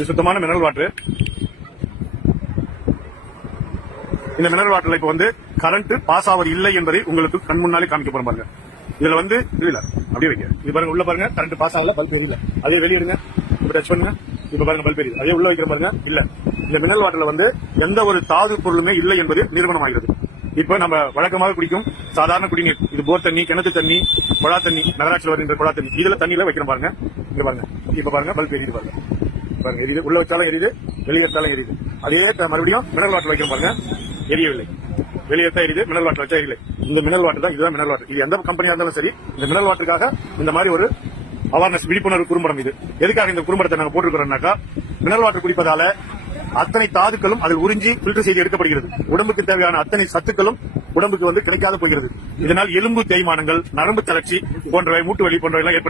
இது சுத்தமான mineral water. இந்த மினரல் வாட்டர்ல இப்ப வந்து கரண்ட் பாஸ் ஆவது இல்லை என்பதை உங்களுக்கு கண் முன்னாலே காமிக்க போறோம் பாருங்க. இதுல வந்து இல்ல அப்படியே வைங்க. இது பாருங்க, உள்ள பாருங்க, கரண்ட் பாஸ் ஆகல, பல்ப் எரியல. அதே வெளியிடுங்க, இப்ப டச் பண்ணுங்க, இப்ப பாருங்க பல்ப் எரியுது. அதே உள்ள வைக்கிற பாருங்க, இல்ல. இந்த மினரல் வாட்டர்ல வந்து எந்த ஒரு தாது பொருளுமே இல்லை என்பது நிரூபணம் ஆகிறது. இப்ப நம்ம வழக்கமாக குடிக்கும் சாதாரண குடிநீர், இது போர் தண்ணி, கிணத்து தண்ணி, குழா தண்ணி, நகராட்சியில் வருகின்ற குழா தண்ணி, இதுல தண்ணியில வைக்கிறோம் பாருங்க. இங்க பாருங்க, இப்ப பாருங்க பல்ப் எரியுது பாருங்க. பாருங்க எரியுது, உள்ள வச்சாலும் எரியுது, வெளியே எடுத்தாலும் எரியுது. அதே மறுபடியும் மினரல் வாட்டர் வைக்கிறோம் பாருங்க, எரியவில்லை. வெளியே தான் எரியுது, மினரல் வாட்டர் வச்சா எரியல. இந்த மினரல் வாட்டர் தான், இதுதான் மினரல் வாட்டர். இது எந்த கம்பெனியா இருந்தாலும் சரி, இந்த மினரல் வாட்டருக்காக இந்த மாதிரி ஒரு அவேர்னஸ், விழிப்புணர்வு குறும்படம். இது எதுக்காக இந்த குறும்படத்தை நாங்க போட்டுருக்கோம்னாக்கா, மினரல் வாட்டர் குடிப்பதால அத்தனை தாதுக்களும் அதில் உறிஞ்சி பில்டர் செய்து எடுக்கப்படுகிறது. உடம்புக்கு தேவையான அத்தனை சத்துக்களும் உடம்புக்கு வந்து கிடைக்காத போகிறது. இதனால் எலும்பு தேய்மானங்கள், நரம்பு தளர்ச்சி போன்றவை, மூட்டு வலி போன்றவை எல்லாம் ஏற்படுகிறது.